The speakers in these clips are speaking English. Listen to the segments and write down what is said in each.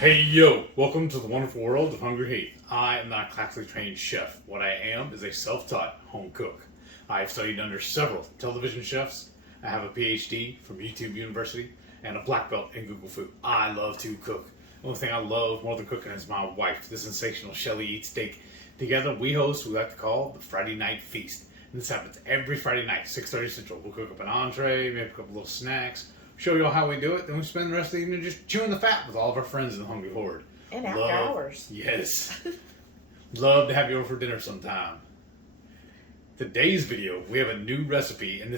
Hey yo, welcome to the wonderful world of HungryHeath. I am not a classically trained chef. What I am is a self-taught home cook. I have studied under several television chefs. I have a PhD from YouTube University and a black belt in Google Food. I love to cook. The only thing I love more than cooking is my wife, the sensational Shelly Eats Steak. Together we host what we like to call the Friday Night Feast. And this happens every Friday night, 6:30 Central. We'll cook up an entree, maybe a couple little snacks, show you all how we do it, then we spend the rest of the evening just chewing the fat with all of our friends in the HungryHorde. And after hours. Yes. Love to have you over for dinner sometime. Today's video, we have a new recipe, and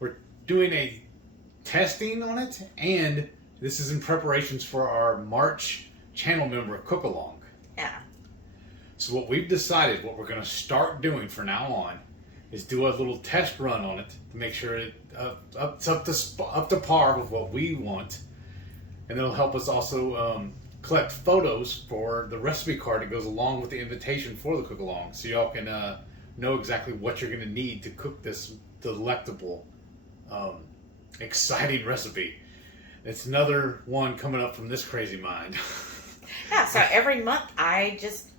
we're doing a testing on it, and this is in preparations for our March channel member cook-along. Yeah. So what we've decided, what we're going to start doing from now on, is do a little test run on it to make sure it's up to par with what we want, and it'll help us also collect photos for the recipe card that goes along with the invitation for the cook along, so y'all can know exactly what you're going to need to cook this delectable, exciting recipe. It's another one coming up from this crazy mind. Yeah, so every month I just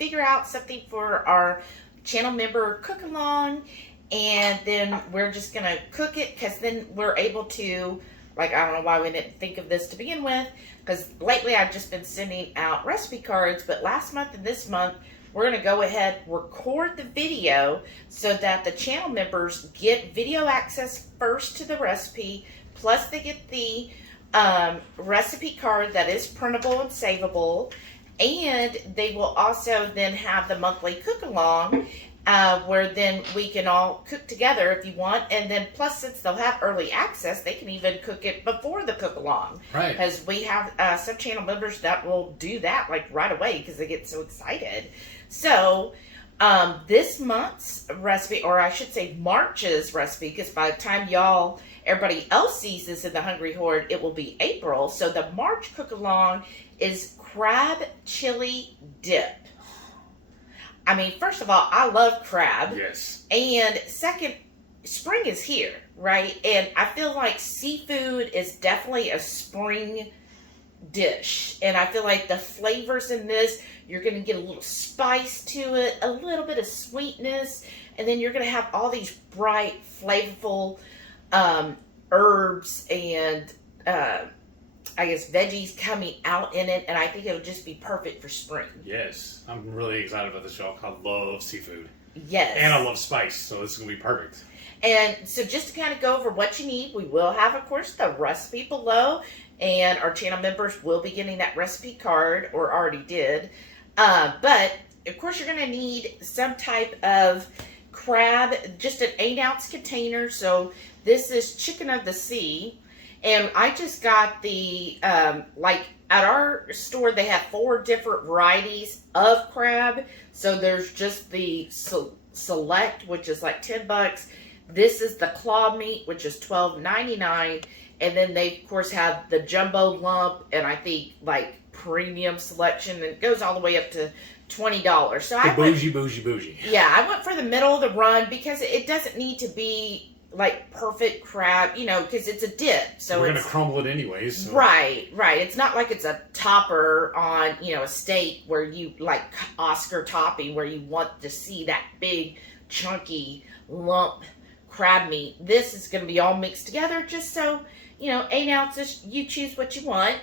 figure out something for our channel member cook along, and then we're just gonna cook it, because then we're able to, like, I don't know why we didn't think of this to begin with, because lately I've just been sending out recipe cards, but last month and this month we're gonna go ahead, record the video so that the channel members get video access first to the recipe, plus they get the recipe card that is printable and savable, and they will also then have the monthly cook along, where then we can all cook together if you want, and then plus, since they'll have early access, they can even cook it before the cook along. Right. Because we have some channel members that will do that like right away because they get so excited. So this month's recipe, or I should say March's recipe, because by the time everybody else sees this in the HungryHorde, it will be April. So the March cook along is crab chili dip. I mean, first of all, I love crab. Yes. And second, spring is here, right? And I feel like seafood is definitely a spring dish. And I feel like the flavors in this, you're going to get a little spice to it, a little bit of sweetness, and then you're going to have all these bright, flavorful herbs and I guess veggies coming out in it, and I think it would just be perfect for spring. Yes, I'm really excited about this, y'all. I love seafood. Yes. And I love spice, so this is going to be perfect. And so just to kind of go over what you need, we will have, of course, the recipe below, and our channel members will be getting that recipe card, or already did. But, of course, you're going to need some type of crab, just an 8-ounce container. So this is chicken of the sea. And I just got the, like, at our store, they have 4 different varieties of crab. So there's just the select, which is like $10. This is the claw meat, which is $12.99. And then they, of course, have the jumbo lump, and I think, like, premium selection. And it goes all the way up to $20. So bougie. Yeah, I went for the middle of the run, because it doesn't need to be like perfect crab, because it's a dip. So we're going to crumble it anyways. So. Right. It's not like it's a topper on, a steak where you like Oscar topping, where you want to see that big, chunky lump crab meat. This is going to be all mixed together, just so, 8 ounces, you choose what you want.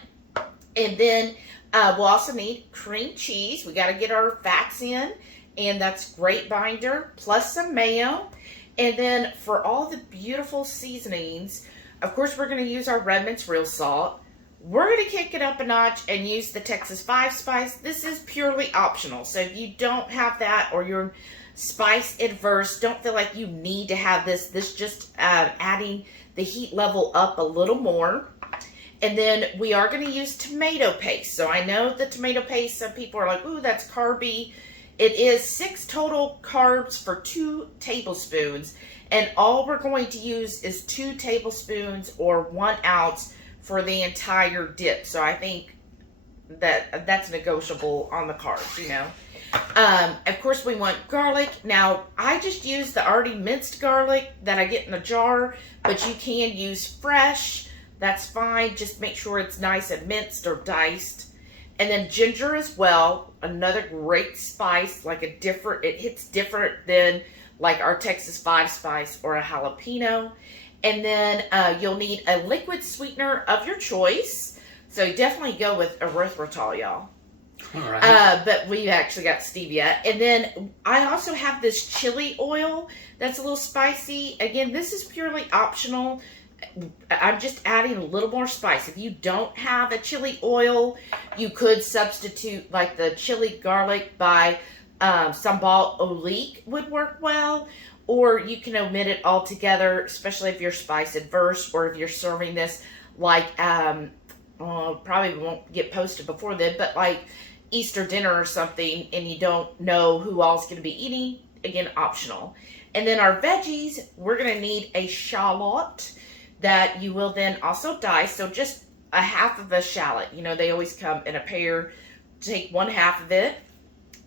And then we'll also need cream cheese. We got to get our fats in, and that's grape binder, plus some mayo. And then for all the beautiful seasonings, of course, we're going to use our Redmonds real salt. We're going to kick it up a notch and use the Texas 5 spice. This is purely optional. So if you don't have that, or you're spice adverse, don't feel like you need to have this. This just adding the heat level up a little more. And then we are going to use tomato paste. So I know the tomato paste, some people are like, ooh, that's carby. It is 6 total carbs for 2 tablespoons. And all we're going to use is 2 tablespoons or 1 ounce for the entire dip. So I think that's negotiable on the carbs, Of course, we want garlic. Now, I just use the already minced garlic that I get in a jar, but you can use fresh. That's fine. Just make sure it's nice and minced or diced. And then ginger as well, another great spice, like it hits different than like our Texas 5 spice or a jalapeno. And then you'll need a liquid sweetener of your choice. So definitely go with erythritol, y'all. All right. But we actually got stevia. And then I also have this chili oil that's a little spicy. Again, this is purely optional. I'm just adding a little more spice. If you don't have a chili oil, you could substitute like the chili garlic by sambal olik would work well, or you can omit it altogether, especially if you're spice adverse or if you're serving this like probably won't get posted before then, but like Easter dinner or something, and you don't know who all's going to be eating. Again, optional. And then our veggies, we're going to need a shallot that you will then also dice. So just a half of a shallot. You know, they always come in a pair. Take 1/2 of it.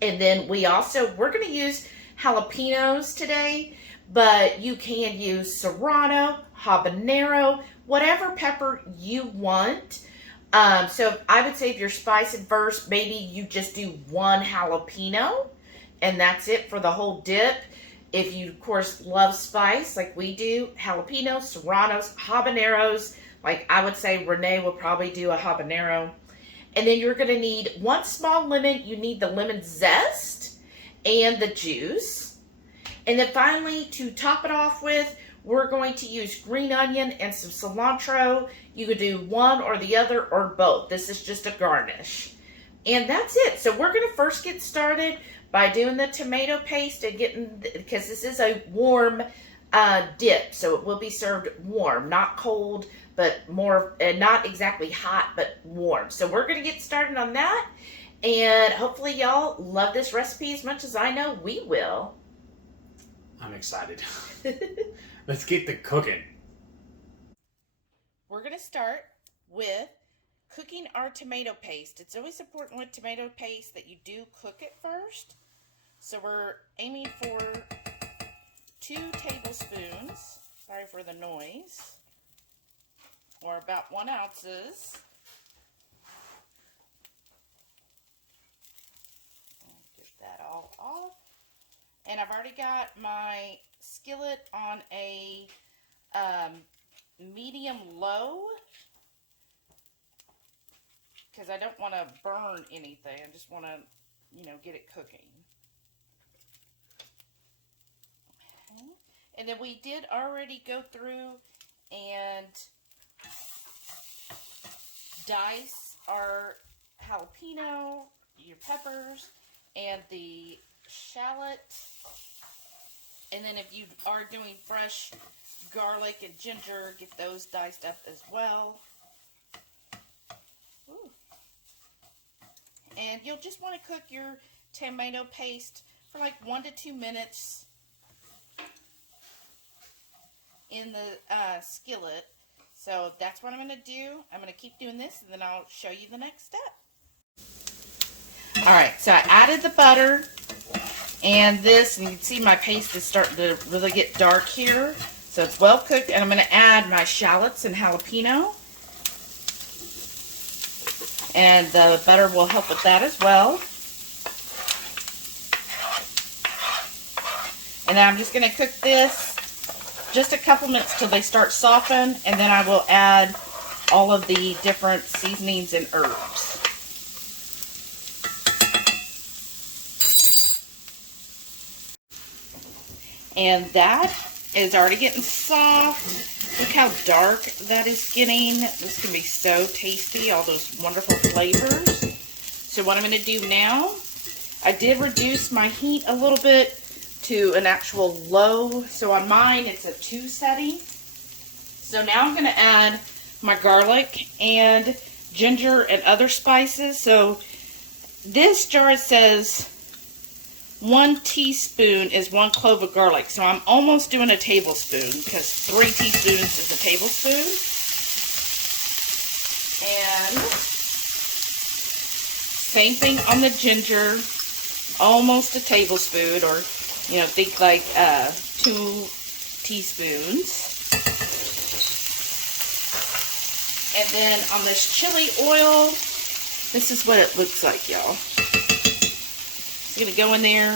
And then we're going to use jalapenos today, but you can use serrano, habanero, whatever pepper you want. So I would say if you're spice adverse, maybe you just do 1 jalapeno and that's it for the whole dip. If you, of course, love spice like we do, jalapenos, serranos, habaneros, like I would say Renee will probably do a habanero. And then you're going to need 1 small lemon. You need the lemon zest and the juice. And then finally, to top it off with, we're going to use green onion and some cilantro. You could do one or the other or both. This is just a garnish. And that's it. So we're going to first get started by doing the tomato paste and because this is a warm dip. So it will be served warm, not cold, but more, not exactly hot, but warm. So we're going to get started on that. And hopefully y'all love this recipe as much as I know we will. I'm excited. Let's get to cooking. We're going to start with cooking our tomato paste. It's always important with tomato paste that you do cook it first. So we're aiming for 2 tablespoons. Sorry for the noise. Or about 1 ounce. Get that all off. And I've already got my skillet on a medium low because I don't want to burn anything. I just want to, get it cooking. Okay. And then we did already go through and dice our jalapeno, your peppers, and the shallot. And then if you are doing fresh garlic and ginger, get those diced up as well. Ooh. And you'll just want to cook your tomato paste for like 1 to 2 minutes in the skillet. So that's what I'm going to do. I'm going to keep doing this, and then I'll show you the next step. Alright, so I added the butter and this, and you can see my paste is starting to really get dark here. So it's well cooked, and I'm going to add my shallots and jalapeno. And the butter will help with that as well. And then I'm just going to cook this just a couple minutes till they start softening, and then I will add all of the different seasonings and herbs. And that is already getting soft. Look how dark that is getting. This can be so tasty, all those wonderful flavors. So what I'm going to do now, I did reduce my heat a little bit to an actual low. So on mine, it's a 2 setting. So now I'm going to add my garlic and ginger and other spices. So this jar says 1 teaspoon is 1 clove of garlic. So I'm almost doing a tablespoon because 3 teaspoons is a tablespoon. And same thing on the ginger, almost a tablespoon, or think like 2 teaspoons. And then on this chili oil, This is what it looks like, y'all. It's going to go in there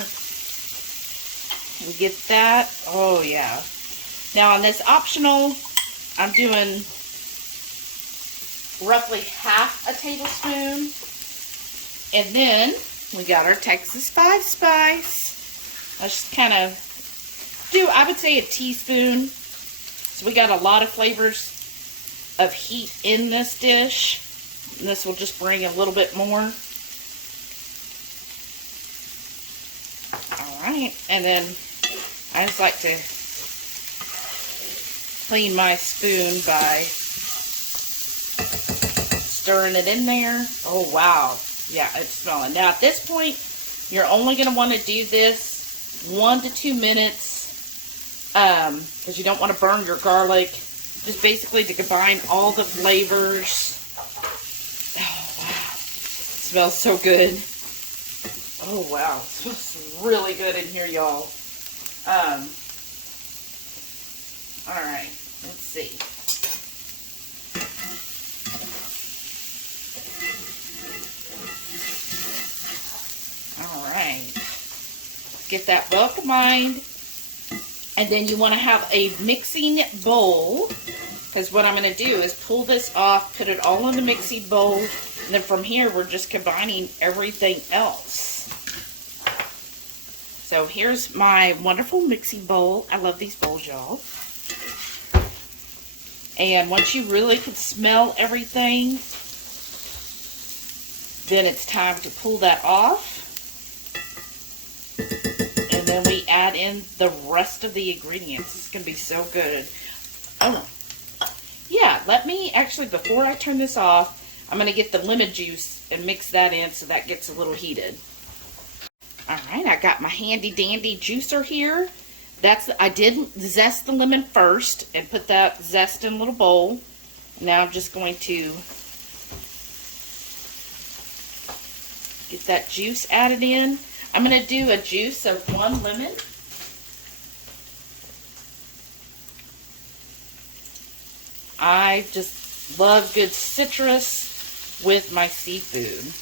and get that. Oh, yeah. Now, on this optional, I'm doing roughly half a tablespoon. And then we got our Texas 5 spice. I just kind of do, I would say, a teaspoon. So we got a lot of flavors of heat in this dish. And this will just bring a little bit more. Alright, and then I just like to clean my spoon by stirring it in there. Oh, wow. Yeah, it's smelling. Now, at this point, you're only going to want to do this 1 to 2 minutes because you don't want to burn your garlic. Just basically to combine all the flavors. Oh, wow. It smells so good. Oh, wow. It smells really good in here, y'all. Alright. Let's see. Alright. Get that well combined. And then you want to have a mixing bowl. Because what I'm going to do is pull this off, put it all in the mixing bowl. And then from here, we're just combining everything else. So here's my wonderful mixing bowl. I love these bowls, y'all. And once you really can smell everything, then it's time to pull that off. And then we add in the rest of the ingredients. It's going to be so good. Oh, yeah, let me actually, before I turn this off, I'm going to get the lemon juice and mix that in so that gets a little heated. Alright, I got my handy dandy juicer here. I did zest the lemon first and put that zest in a little bowl. Now I'm just going to get that juice added in. I'm going to do a juice of 1 lemon. I just love good citrus with my seafood.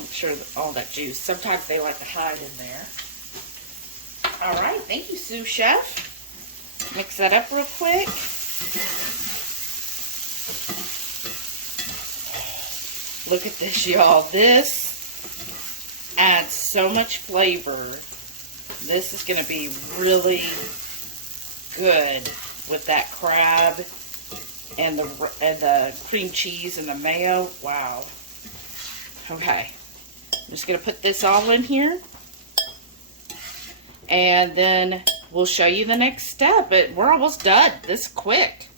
Make sure that all that juice. Sometimes they like to hide in there. Alright, thank you, sous chef. Mix that up real quick. Look at this, y'all. This adds so much flavor. This is going to be really good with that crab and the cream cheese and the mayo. Wow. Okay. I'm just going to put this all in here. And then we'll show you the next step. But we're almost done. This is quick.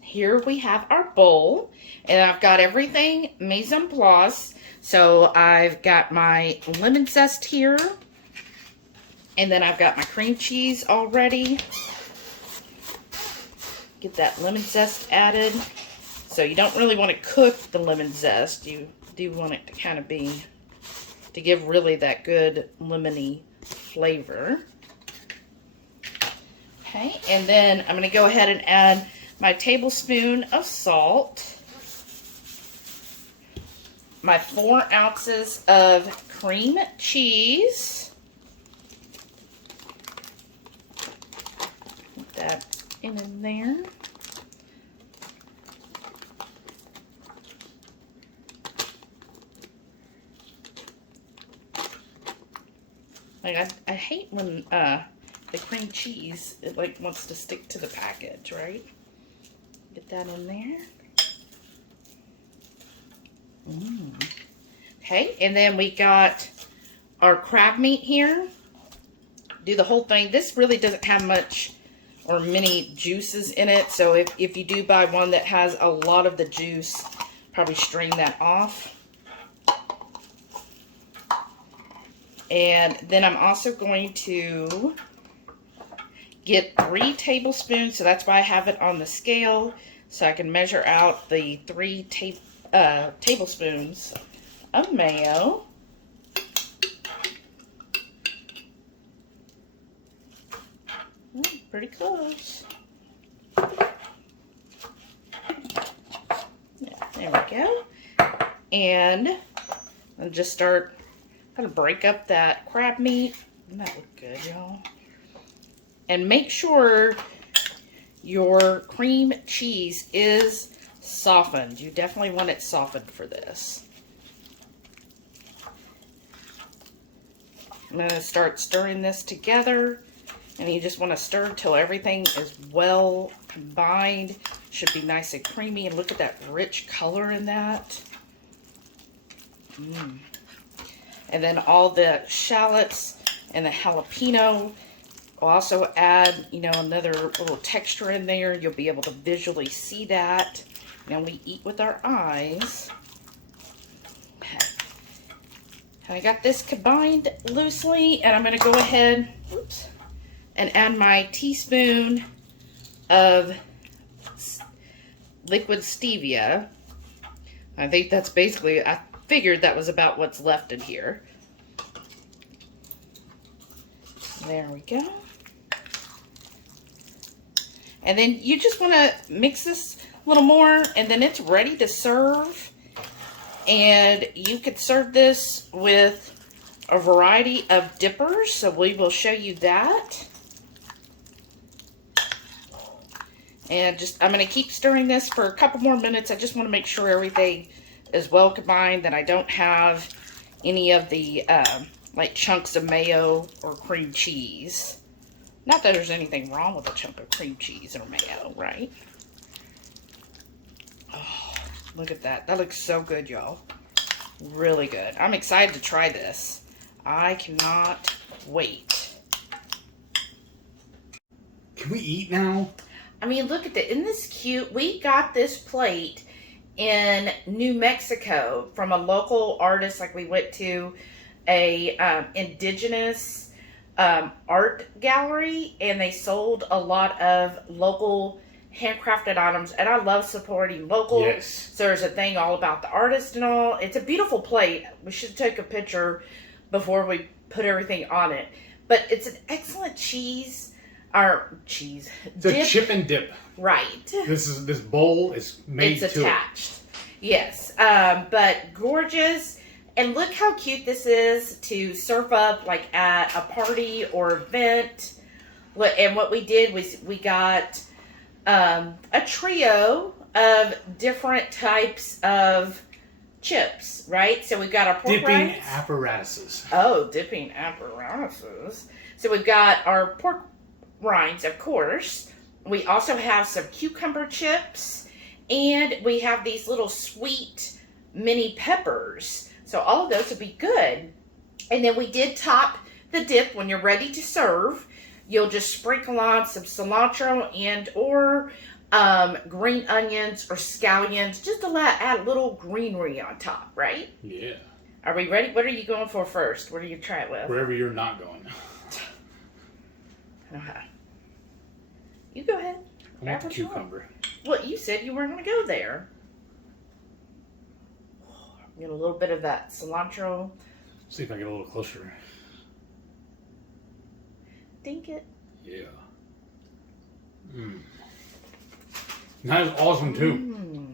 Here we have our bowl. And I've got everything mise en place. So I've got my lemon zest here. And then I've got my cream cheese already. Get that lemon zest added. So you don't really want to cook the lemon zest. You do want it to kind of be, to give really that good lemony flavor. Okay, and then I'm going to go ahead and add my tablespoon of salt. My 4 ounces of cream cheese. Put that in there. Like I hate when the cream cheese, it like wants to stick to the package, right? Get that in there. Okay, and then we got our crab meat here. Do the whole thing. This really doesn't have much or many juices in it, so if you do buy one that has a lot of the juice, probably strain that off. And then I'm also going to get 3 tablespoons, so that's why I have it on the scale, so I can measure out the 3 tablespoons of mayo. Pretty close. we go. And I'll just start kind of break up that crab meat. Doesn't that look good, y'all? And make sure your cream cheese is softened. You definitely want it softened for this. I'm going to start stirring this together. And you just want to stir until everything is well combined. Should be nice and creamy. And look at that rich color in that. And then all the shallots and the jalapeno will also add, you know, another little texture in there. You'll be able to visually see that. Now we eat with our eyes. Okay. I got this combined loosely, and I'm going to go ahead, and add my teaspoon of liquid stevia. I think that's basically, I figured that was about what's left in here. There we go. And then you just want to mix this a little more, and then it's ready to serve. And you could serve this with a variety of dippers, so we will show you that. And just, I'm going to keep stirring this for a couple more minutes. I just want to make sure everything is well combined, that I don't have any of the like chunks of mayo or cream cheese. Not that there's anything wrong with a chunk of cream cheese or mayo, right? Oh, look at that. That looks so good, y'all. Really good. I'm excited to try this. I cannot wait. Can we eat now? I mean, look at that. Isn't this cute? We got this plate in New Mexico from a local artist. Like, we went to a indigenous art gallery, and they sold a lot of local handcrafted items, and I love supporting local. Yes. So there's a thing all about the artist and all. It's a beautiful plate. We should take a picture before we put everything on it. But it's an excellent cheese. It's a chip and dip. Right. This bowl is made to it. It's attached. Yes. But gorgeous. And look how cute this is to serve up like at a party or event. And what we did was we got a trio of different types of chips, right? So we've got our pork dipping rinds. apparatuses. Oh, dipping apparatuses. So we've got our pork rinds, of course. We also have some cucumber chips, and we have these little sweet mini peppers. So all of those would be good. And then we did top the dip. When you're ready to serve, you'll just sprinkle on some cilantro and or green onions or scallions, just to add a little greenery on top, right? Yeah. Are we ready? What are you going for first? What are you try it with? Wherever you're not going. Okay. You go ahead. I want the cucumber. Well, you said you weren't going to go there. Get a little bit of that cilantro. See if I get a little closer. Dink it. Yeah. That is awesome too.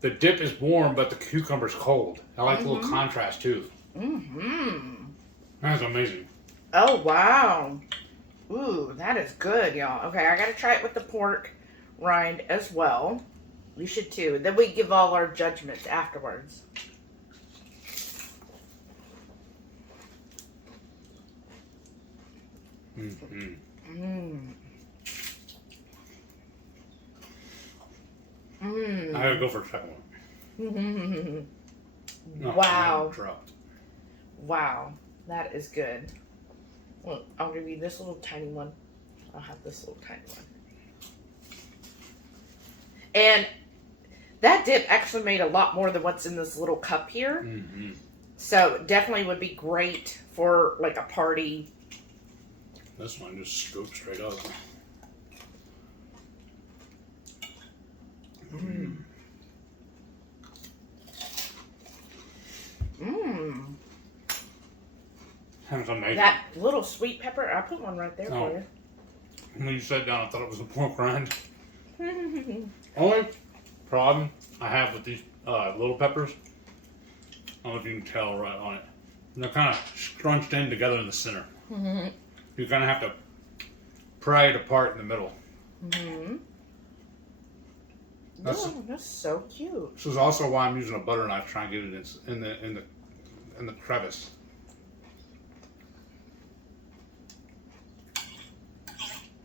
The dip is warm, but the cucumber's cold. I like the little contrast too. That's amazing. Oh, wow. Ooh, that is good, y'all. Okay, I got to try it with the pork rind as well. You should too. Then we give all our judgments afterwards. I gotta go for a second one. Wow. Dropped. Wow. That is good. Well, I'll give you this little tiny one. I'll have this little tiny one. And that dip actually made a lot more than what's in this little cup here. So definitely would be great for like a party. This one just scoops straight up. That's amazing. That little sweet pepper, I put one right there for you. When you sat down, I thought it was a pork rind. Only problem I have with these little peppers, I don't know if you can tell right on it. They're kind of scrunched in together in the center. Mm-hmm. You kind of have to pry it apart in the middle. Mm-hmm. That's so cute. This is also why I'm using a butter knife to try and get it in the crevice.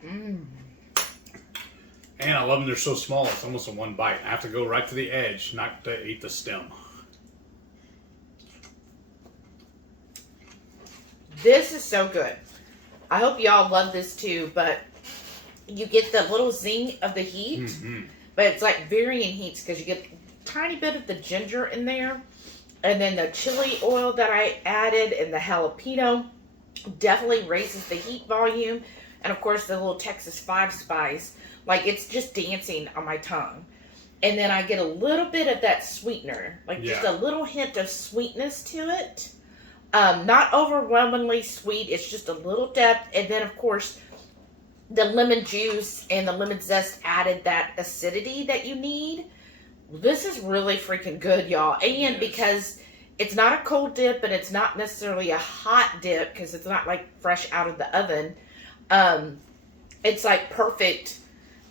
Mmm. And I love them. They're so small. It's almost in one bite. I have to go right to the edge, not to eat the stem. This is so good. I hope y'all love this too, but you get the little zing of the heat, Mm-hmm. but it's like varying heats because you get a tiny bit of the ginger in there, and then the chili oil that I added and the jalapeno definitely raises the heat volume, and of course the little Texas 5 spice, like it's just dancing on my tongue. And then I get a little bit of that sweetener, like just a little hint of sweetness to it. Not overwhelmingly sweet, it's just a little depth. And then, of course, the lemon juice and the lemon zest added that acidity that you need. This is really freaking good, y'all. And because it's not a cold dip and it's not necessarily a hot dip because it's not like fresh out of the oven. It's like perfect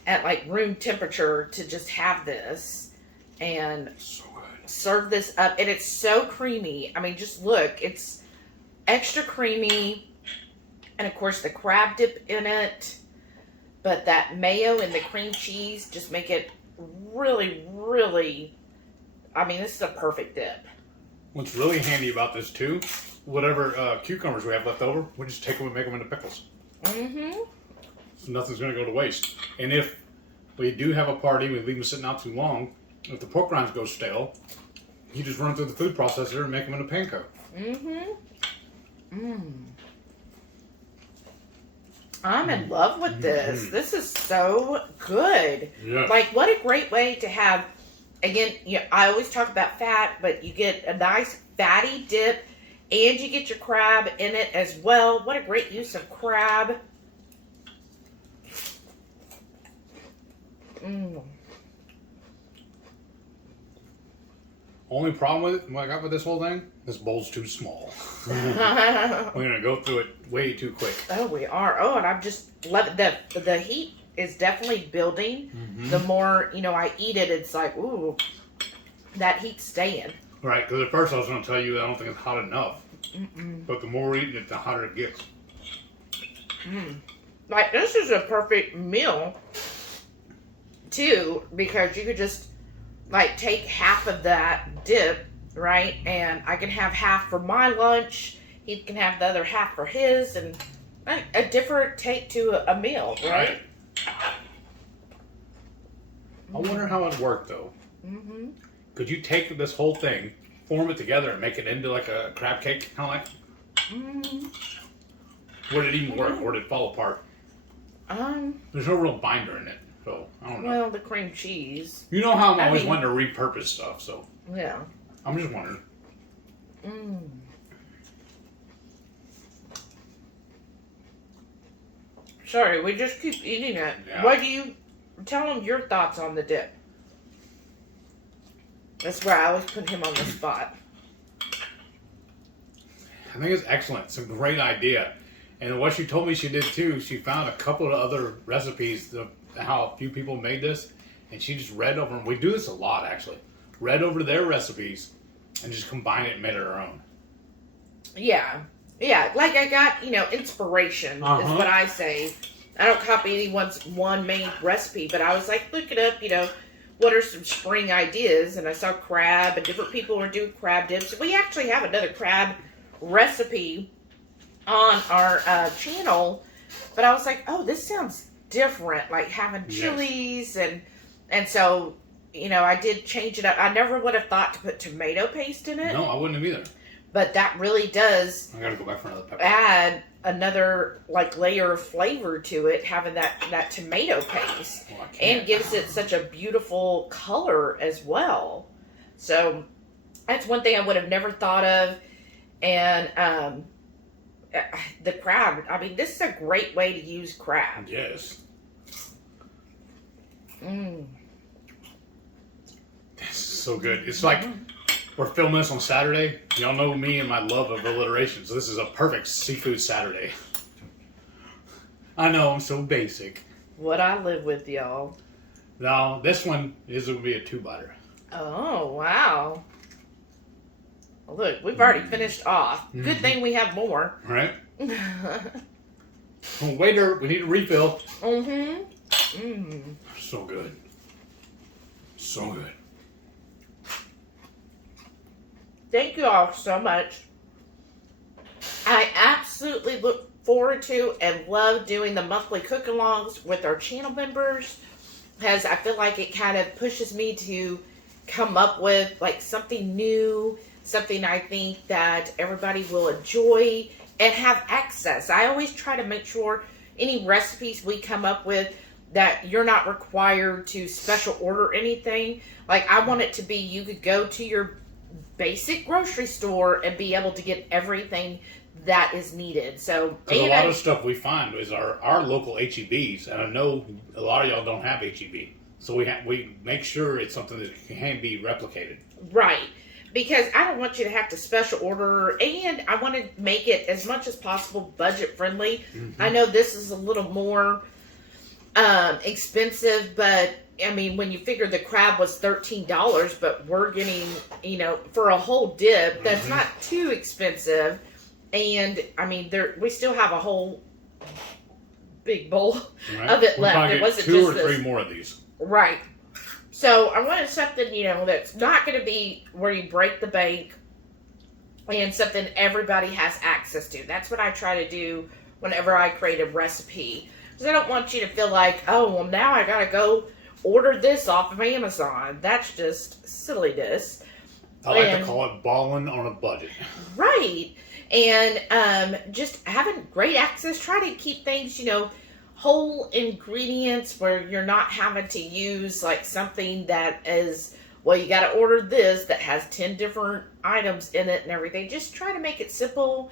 at like room temperature to just have this and So good. serve this up. And it's so creamy. I mean, just look, it's extra creamy. And of course the crab dip in it. But that mayo and the cream cheese just make it really, really, I mean, this is a perfect dip. What's really handy about this too, whatever cucumbers we have left over, we just take them and make them into pickles. Mm-hmm. So nothing's going to go to waste. And if we do have a party, we leave them sitting out too long, if the pork rinds go stale, you just run through the food processor and make them into panko. Mm-hmm. Mm. I'm in love with this. Mm-hmm. This is so good. Yeah. Like, what a great way to have, again, I always talk about fat, but you get a nice fatty dip and you get your crab in it as well. What a great use of crab. Mm. Only problem with it, what I got with this whole thing, this bowl's too small. We're going to go through it way too quick. Oh, we are. Oh, and I'm just loving the heat is definitely building. Mm-hmm. The more, I eat it, it's like, ooh, that heat's staying. Right, because at first I was going to tell you I don't think it's hot enough. Mm-mm. But the more we eat it, the hotter it gets. Mm. Like, this is a perfect meal, too, because you could just, like, take half of that dip, right? And I can have half for my lunch. He can have the other half for his, and a different take to a meal, right? I wonder how it'd work, though. Mm-hmm. Could you take this whole thing, form it together, and make it into like a crab cake, kind of like? Would it even work, or did it fall apart? There's no real binder in it, so I don't know. Well, the cream cheese. You know how I'm always wanting to repurpose stuff, so Yeah. I'm just wondering. Sorry, we just keep eating it. Yeah. What do you tell him your thoughts on the dip? That's where I always put him on the spot. I think it's excellent. It's a great idea. And what she told me she did too, she found a couple of other recipes of how a few people made this, and she just read over them. We do this a lot, actually. Read over their recipes and just combined it and made it our own. Yeah. Yeah, like I got, inspiration is what I say. I don't copy anyone's one main recipe, but I was like, look it up, what are some spring ideas? And I saw crab, and different people were doing crab dips. We actually have another crab recipe on our channel, but I was like, oh, this sounds different, like having chilies, and so, I did change it up. I never would have thought to put tomato paste in it. No, I wouldn't have either. But that really does I gotta go back for another pepper. add another layer of flavor to it, having that tomato paste, and gives it such a beautiful color as well. So that's one thing I would have never thought of. And the crab, I mean, this is a great way to use crab. Yes. so good. It's like we're filming this on Saturday. Y'all know me and my love of alliteration, so this is a perfect seafood Saturday. I know, I'm so basic. What I live with, y'all. Now, this one is going to be a 2-biter. Oh, wow. Well, look, we've already finished off. Good thing we have more. Right? Well, waiter, we need a refill. So good. So good. Thank you all so much. I absolutely look forward to and love doing the monthly cook-alongs with our channel members, because I feel like it kind of pushes me to come up with like something new, something I think that everybody will enjoy and have access. I always try to make sure any recipes we come up with that you're not required to special order anything. Like, I want it to be you could go to your basic grocery store and be able to get everything that is needed. So, because a lot of stuff we find is our local HEBs, and I know a lot of y'all don't have HEB, so we make sure it's something that can be replicated. Right, because I don't want you to have to special order, and I want to make it as much as possible budget friendly. I know this is a little more expensive, but I mean, when you figure the crab was $13, but we're getting, for a whole dip, that's not too expensive. And I mean, we still have a whole big bowl of it left. It wasn't 2 just or 3 more of these. Right. So I wanted something, that's not going to be where you break the bank, and something everybody has access to. That's what I try to do whenever I create a recipe. Because I don't want you to feel like, oh, well, now I got to go order this off of Amazon. That's just silliness. I like to call it balling on a budget. Right. And just having great access. Try to keep things, whole ingredients where you're not having to use like something that is, well, you got to order this that has 10 different items in it and everything. Just try to make it simple,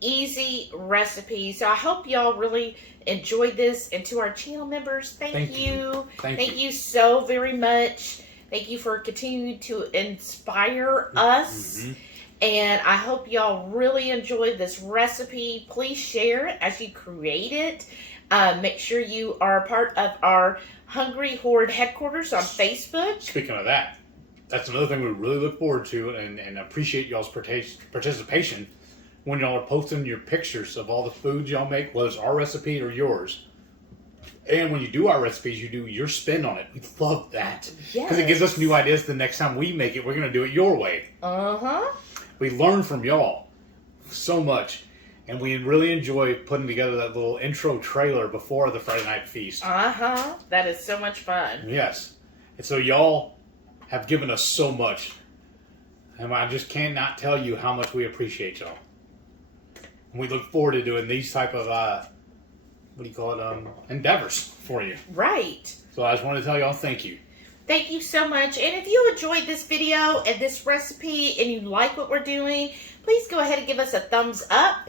easy recipe. So I hope y'all really enjoyed this. And to our channel members, thank you. Thank you so very much. Thank you for continuing to inspire us. And I hope y'all really enjoyed this recipe. Please share it as you create it. Make sure you are a part of our HungryHorde headquarters on Facebook. Speaking of that, that's another thing we really look forward to and appreciate y'all's participation when y'all are posting your pictures of all the foods y'all make, whether it's our recipe or yours. And when you do our recipes, you do your spin on it. We love that. Because it gives us new ideas the next time we make it. We're going to do it your way. We learn from y'all so much. And we really enjoy putting together that little intro trailer before the Friday night feast. That is so much fun. Yes. And so y'all have given us so much. And I just cannot tell you how much we appreciate y'all. And we look forward to doing these type of, endeavors for you. Right. So I just want to tell y'all thank you. Thank you so much. And if you enjoyed this video and this recipe and you like what we're doing, please go ahead and give us a thumbs up.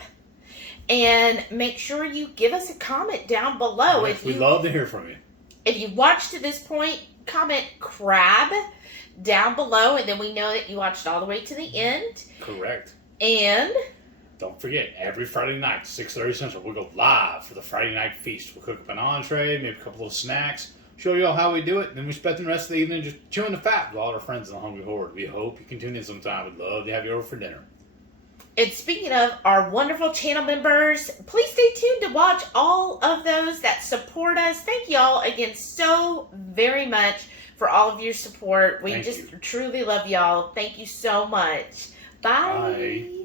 And make sure you give us a comment down below. Yes, we'd love to hear from you. If you watched to this point, comment crab down below. And then we know that you watched all the way to the end. Correct. And don't forget, every Friday night, 6:30 Central, we'll go live for the Friday night feast. We'll cook up an entree, maybe a couple of snacks, show you all how we do it, and then we spend the rest of the evening just chewing the fat with all our friends in the Hungry Horde. We hope you can tune in sometime. We'd love to have you over for dinner. And speaking of our wonderful channel members, please stay tuned to watch all of those that support us. Thank y'all again so very much for all of your support. We truly love y'all. Thank you so much. Bye. Bye.